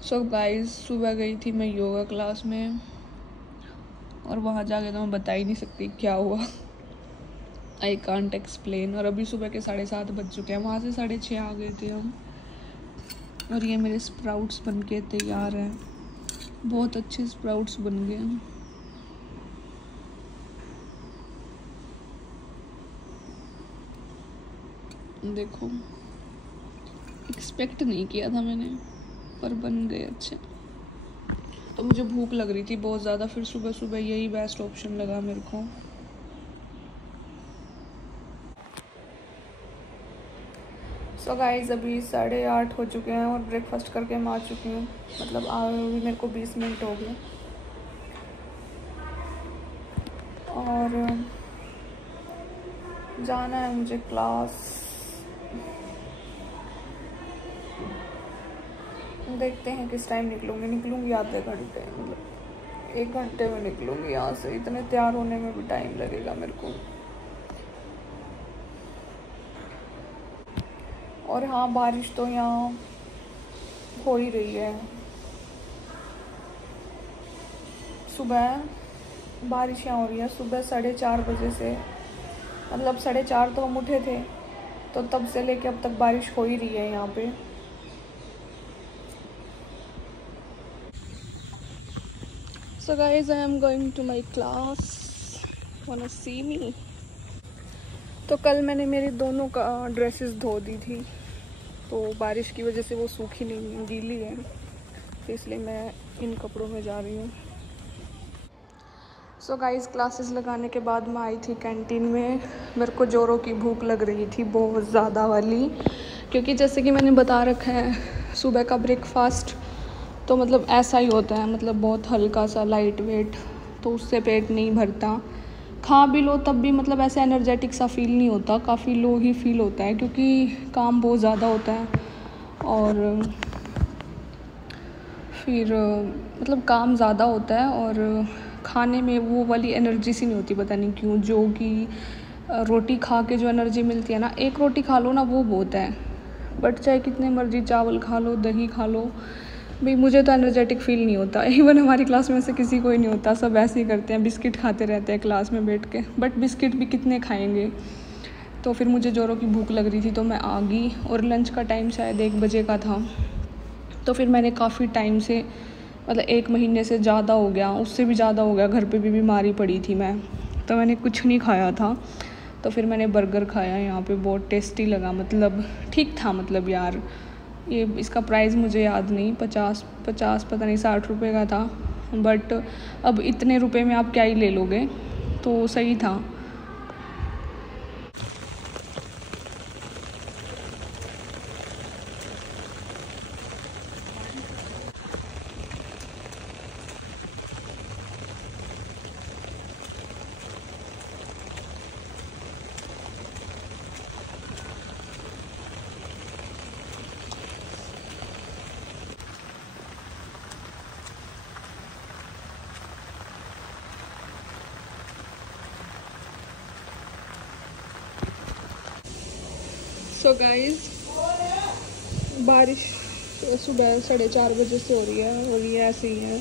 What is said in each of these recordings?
So guys, सुबह गई थी मैं योगा क्लास में और वहाँ जाके तो मैं बता ही नहीं सकती क्या हुआ। I can't explain. और अभी सुबह के 7:30 बज चुके हैं, वहाँ से 6:30 आ गए थे हम। और ये मेरे स्प्राउट्स बन के तैयार हैं, बहुत अच्छे स्प्राउट्स बन गए हैं। देखो, एक्सपेक्ट नहीं किया था मैंने, पर बन गए अच्छे। तो मुझे भूख लग रही थी बहुत ज़्यादा, फिर सुबह सुबह यही बेस्ट ऑप्शन लगा मेरे को। सो गाइस, अभी 8:30 हो चुके हैं और ब्रेकफास्ट करके मैं आ चुकी हूँ। मतलब अभी मेरे को 20 मिनट हो गए। और जाना है मुझे क्लास। देखते हैं किस टाइम निकलूँगी आधे घंटे, मतलब 1 घंटे में निकलूँगी यहाँ से। इतने तैयार होने में भी टाइम लगेगा मेरे को। और हाँ, बारिश तो यहाँ हो ही रही है। सुबह बारिश यहाँ हो रही है, सुबह 4:30 बजे से। मतलब 4:30 तो हम उठे थे, तो तब से लेके अब तक बारिश हो ही रही है यहाँ पे। So guys, I am going to my class. Wanna see me? तो कल मैंने मेरी दोनों का ड्रेसेस धो दी थी, तो बारिश की वजह से वो सूखी नहीं, गीली है, तो इसलिए मैं इन कपड़ों में जा रही हूँ। सो गाइस, क्लासेस लगाने के बाद मैं आई थी कैंटीन में। मेरे को जोरों की भूख लग रही थी, बहुत ज़्यादा वाली, क्योंकि जैसे कि मैंने बता रखा है सुबह का ब्रेकफास्ट तो मतलब ऐसा ही होता है, मतलब बहुत हल्का सा, लाइट वेट, तो उससे पेट नहीं भरता। खा भी लो तब भी मतलब ऐसे एनर्जेटिक सा फील नहीं होता, काफ़ी लो ही फील होता है, क्योंकि काम बहुत ज़्यादा होता है। और फिर मतलब काम ज़्यादा होता है और खाने में वो वाली एनर्जी सी नहीं होती, पता नहीं क्यों। जो कि रोटी खा के जो एनर्जी मिलती है ना, एक रोटी खा लो ना, वो बहुत है। बट चाहे कितने मर्जी चावल खा लो, दही खा लो, भाई मुझे तो एनर्जेटिक फील नहीं होता। इवन हमारी क्लास में से किसी को ही नहीं होता, सब ऐसे ही करते हैं, बिस्किट खाते रहते हैं क्लास में बैठ के। बट बिस्किट भी कितने खाएंगे। तो फिर मुझे जोरों की भूख लग रही थी, तो मैं आ गई। और लंच का टाइम शायद 1 बजे का था, तो फिर मैंने काफ़ी टाइम से, मतलब 1 महीने से ज़्यादा हो गया, उससे भी ज़्यादा हो गया, घर पे भी बीमारी पड़ी थी मैं, तो मैंने कुछ नहीं खाया था। तो फिर मैंने बर्गर खाया यहाँ पे, बहुत टेस्टी लगा, मतलब ठीक था। मतलब यार, ये इसका प्राइस मुझे याद नहीं, 50 पता नहीं 60 रुपये का था। बट अब इतने रुपए में आप क्या ही ले लोगे, तो सही था। सो गाइस, बारिश सुबह 4:30 बजे से हो रही है और ये ऐसे ही है,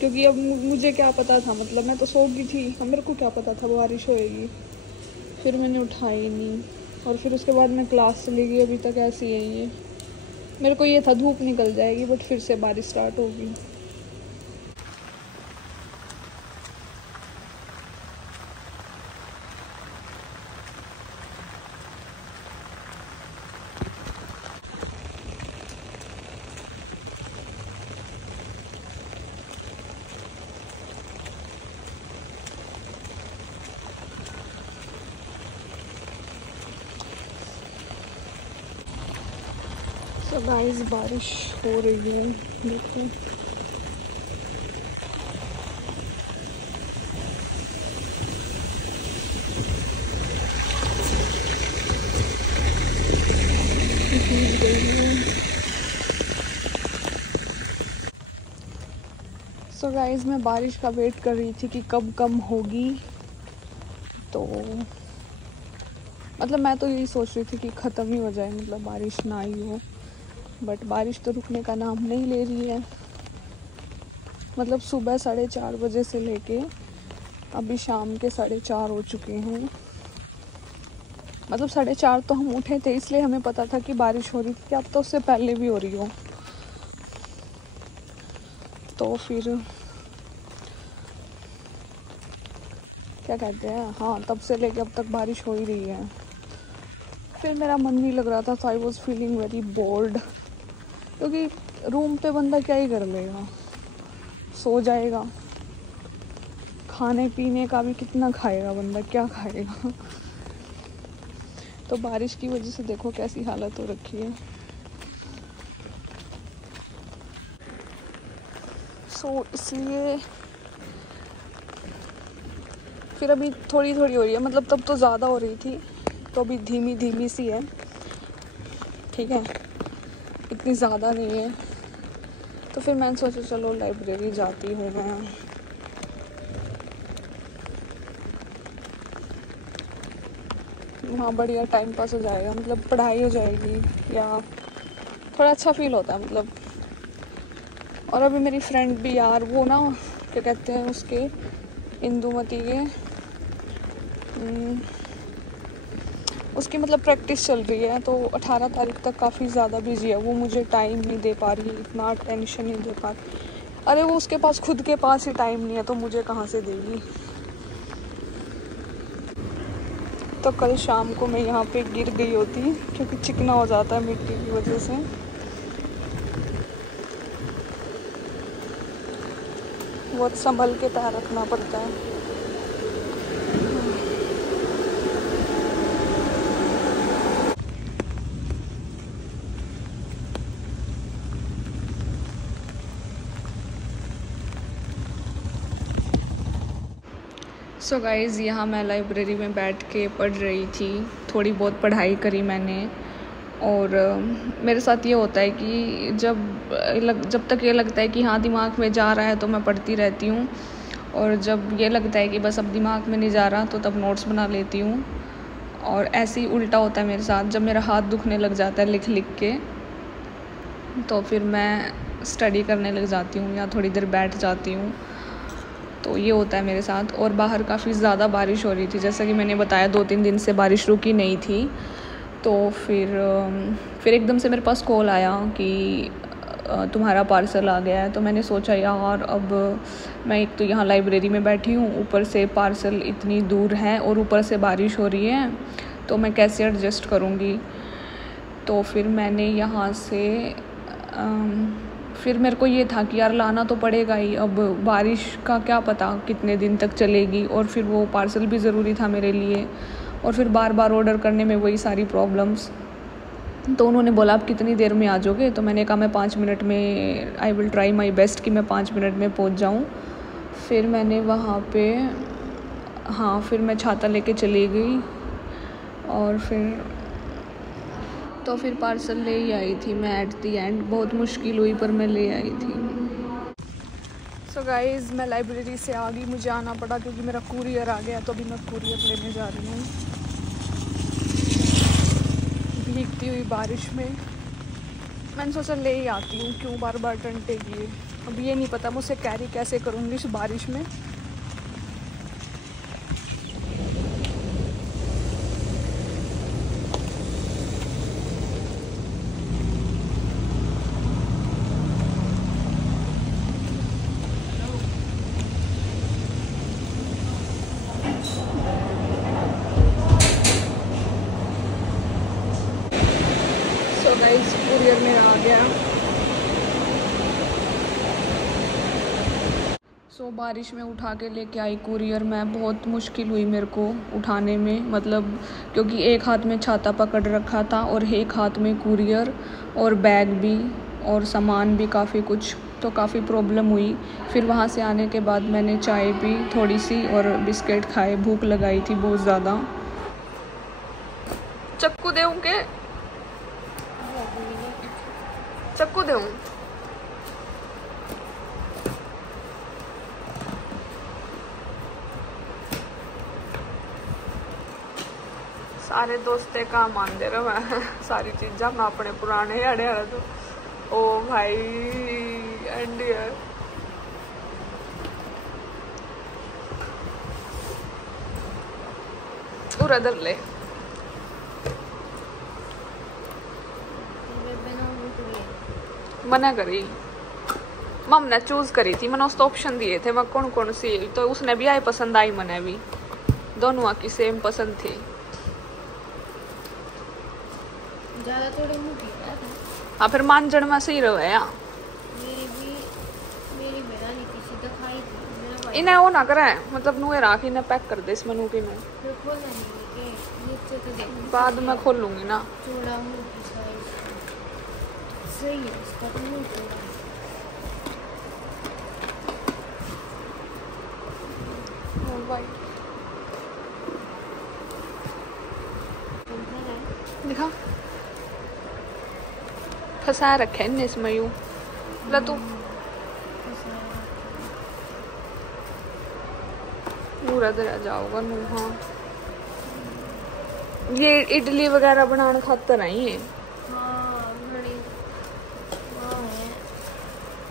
क्योंकि अब मुझे क्या पता था, मतलब मैं तो सो गई थी, अब मेरे को क्या पता था बारिश होएगी। फिर मैंने उठाई नहीं, और फिर उसके बाद मैं क्लास चली गई। अभी तक ऐसी ही है ये। मेरे को ये था धूप निकल जाएगी, बट फिर से बारिश स्टार्ट होगी। तो गाइस, बारिश हो रही है, देखो। सो गाइस, मैं बारिश का वेट कर रही थी कि कब कम होगी। तो मतलब मैं तो यही सोच रही थी कि ख़त्म ही हो जाए, मतलब बारिश ना ही हो। बट बारिश तो रुकने का नाम नहीं ले रही है। मतलब सुबह 4:30 बजे से लेके अभी शाम के 4:30 हो चुके हैं। मतलब 4:30 तो हम उठे थे, इसलिए हमें पता था कि बारिश हो रही थी, अब तो उससे पहले भी हो रही हो। तो फिर क्या कहते हैं, हाँ, तब से लेके अब तक बारिश हो ही रही है। फिर मेरा मन नहीं लग रहा था, तो I was feeling very bored, क्योंकि रूम पे बंदा क्या ही कर लेगा, सो जाएगा। खाने पीने का भी कितना खाएगा बंदा, क्या खाएगा। तो बारिश की वजह से देखो कैसी हालत हो रखी है। सो इसलिए फिर अभी थोड़ी थोड़ी हो रही है, मतलब तब तो ज़्यादा हो रही थी, तो अभी धीमी धीमी सी है, ठीक है, इतनी ज़्यादा नहीं है। तो फिर मैंने सोचा चलो लाइब्रेरी जाती हूँ मैं। वहाँ बढ़िया टाइम पास हो जाएगा, मतलब पढ़ाई हो जाएगी या थोड़ा अच्छा फील होता है मतलब। और अभी मेरी फ्रेंड भी यार, वो ना क्या कहते हैं उसके, इंदुमती के, उसकी मतलब प्रैक्टिस चल रही है, तो 18 तारीख तक काफ़ी ज़्यादा बिजी है वो, मुझे टाइम नहीं दे पा रही, इतना अटेंशन नहीं दे पा रही। अरे वो उसके पास खुद के पास ही टाइम नहीं है, तो मुझे कहाँ से देगी। तो कल शाम को मैं यहाँ पे गिर गई होती, क्योंकि चिकना हो जाता है मिट्टी की वजह से। बहुत संभल के पैर रखना पड़ता है। सो गाइज़, यहाँ मैं लाइब्रेरी में बैठ के पढ़ रही थी, थोड़ी बहुत पढ़ाई करी मैंने। और मेरे साथ ये होता है कि जब तक ये लगता है कि हाँ दिमाग में जा रहा है तो मैं पढ़ती रहती हूँ, और जब ये लगता है कि बस अब दिमाग में नहीं जा रहा तो तब नोट्स बना लेती हूँ। और ऐसे ही उल्टा होता है मेरे साथ, जब मेरा हाथ दुखने लग जाता है लिख लिख के, तो फिर मैं स्टडी करने लग जाती हूँ या थोड़ी देर बैठ जाती हूँ। तो ये होता है मेरे साथ। और बाहर काफ़ी ज़्यादा बारिश हो रही थी, जैसा कि मैंने बताया 2-3 दिन से बारिश रुकी नहीं थी। तो फिर एकदम से मेरे पास कॉल आया कि तुम्हारा पार्सल आ गया है। तो मैंने सोचा यार, अब मैं एक तो यहाँ लाइब्रेरी में बैठी हूँ, ऊपर से पार्सल इतनी दूर है और ऊपर से बारिश हो रही है, तो मैं कैसे एडजस्ट करूँगी। तो फिर मैंने यहाँ से फिर मेरे को ये था कि यार लाना तो पड़ेगा ही, अब बारिश का क्या पता कितने दिन तक चलेगी, और फिर वो पार्सल भी ज़रूरी था मेरे लिए, और फिर बार बार ऑर्डर करने में वही सारी प्रॉब्लम्स। तो उन्होंने बोला आप कितनी देर में आ जाओगे, तो मैंने कहा मैं 5 मिनट में, I will try my best कि मैं 5 मिनट में पहुंच जाऊं। फिर मैंने वहाँ पे, हाँ, फिर मैं छाता लेके चली गई, और फिर पार्सल ले ही आई थी मैं एट दी एंड। बहुत मुश्किल हुई पर मैं ले आई थी। सो गाइज़, मैं लाइब्रेरी से आ गई, मुझे आना पड़ा क्योंकि मेरा कुरियर आ गया, तो अभी मैं कुरियर लेने जा रही हूँ भीगती हुई बारिश में। मैंने सोचा ले ही आती हूँ, क्यों बार बार टंटेगी। अब ये नहीं पता मुझसे कैरी कैसे करूँगी इस बारिश में। तो गाइस, कुरियर मेरा आ गया। सो बारिश में उठा के लेके आई कुरियर मैं, बहुत मुश्किल हुई मेरे को उठाने में, मतलब क्योंकि एक हाथ में छाता पकड़ रखा था और एक हाथ में कुरियर और बैग भी और सामान भी काफ़ी कुछ, तो काफ़ी प्रॉब्लम हुई। फिर वहाँ से आने के बाद मैंने चाय पी थोड़ी सी और बिस्किट खाए, भूख लगाई थी बहुत ज़्यादा। चक्कू दूँ के? चक्कू दूँ? सारे दोस्ते काम आंदे रहे मैं सारी चीज़ा मैं अपने पुराने आड़े तो ओ भाई एंड यार पूरा दर ले मना करी मम ने चूज करी थी मैंने उसको ऑप्शन दिए थे मैं कौन कौन सी तो उसने भी आई पसंद आई मैंने भी दोनों की सेम पसंद थी ज्यादा थोड़ी मोटी है। हाँ फिर मानजन में सही रहे यार मेरी बहना नहीं थी सीधा खाई थी इन्हें वो ना करे मतलब नुए राख इन्हें पैक कर दे इस मेनू की में बाद में खोल लूंगी ना चौड़ा मुंह की साइज सही है इसका तो मुंह चौड़ा दिखा फंसा रखे इनने इसमें यूं तू पूरा दरा जाओगा नू हाँ ये इडली वगैरह बनाने खातर आई है। हाँ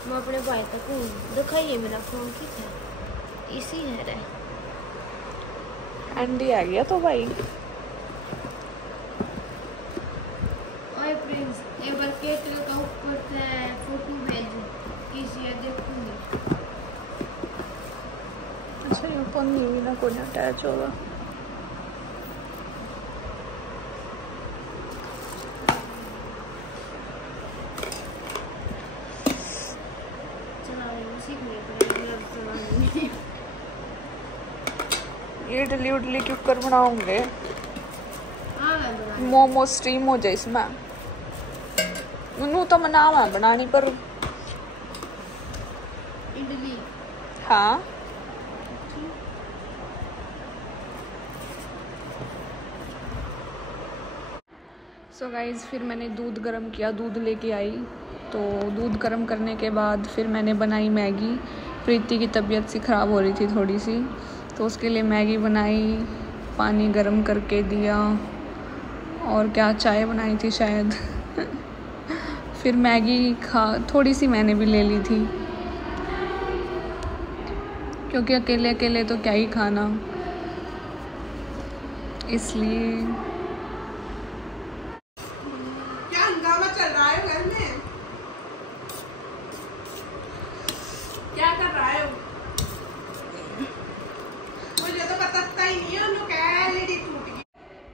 मैं अपने भाई तक हूँ दिखाइए मेरा फोन ठीक है इसी है रे एंडी आ गया तो भाई ओए प्रिंस एक बार केटल का ऊपर से फोटो भेज किसी है देखूंगी। अच्छा ये पन्नी ना कोई अटैच होगा इडली उडली क्यों कर बनाओगे मोमो स्टीम हो जाए इसमें नू तो मना है बनानी पर इडली हाँ सो गाइज़ फिर मैंने दूध गर्म किया दूध लेके आई तो दूध गर्म करने के बाद फिर मैंने बनाई मैगी प्रीति की तबीयत सी ख़राब हो रही थी थोड़ी सी तो उसके लिए मैगी बनाई पानी गर्म करके दिया और क्या चाय बनाई थी शायद फिर मैगी थोड़ी सी मैंने भी ले ली थी क्योंकि अकेले अकेले तो क्या ही खाना इसलिए क्या हंगामा चल रहा है घर में क्या कर रहा है मुझे तो पता ही नहीं है एलईडी टूट गई।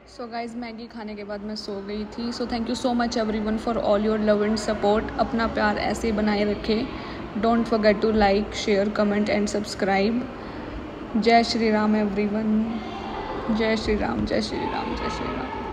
सो गाइज मैगी खाने के बाद मैं सो गई थी। So thank you so much everyone for all your love and support. अपना प्यार ऐसे बनाए रखें। Don't forget to like share comment and subscribe. जय श्री राम एवरीवन। जय श्री राम जय श्री राम जय श्री राम।